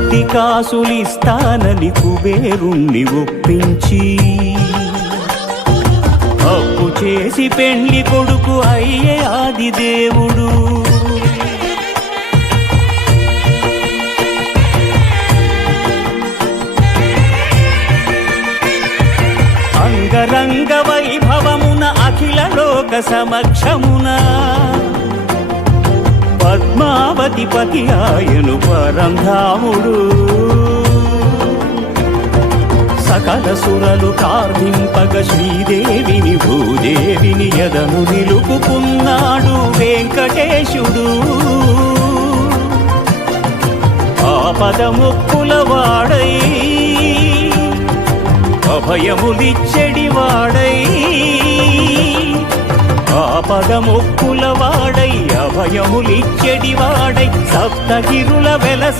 కొద్ది కాసులిస్తానని కుబేరుణ్ణి ఒప్పించి అప్పు చేసి పెండ్లి కొడుకు అయ్యే ఆదిదేవుడు. అంగరంగ వైభవమున అఖిల లోక సమక్షమున పద్మావతి పతి ఆయను పరంధాముడు. సకల సురలు ప్రార్థింపగ శ్రీదేవిని భూదేవిని యదను నిలుపుకున్నాడు వెంకటేశుడు. ఆపదముక్కుల వాడై అభయములిచ్చెడివాడై, ఆపదముక్కుల వాడై అభయములిచ్చెడివాడై సప్తగిరుల వెలస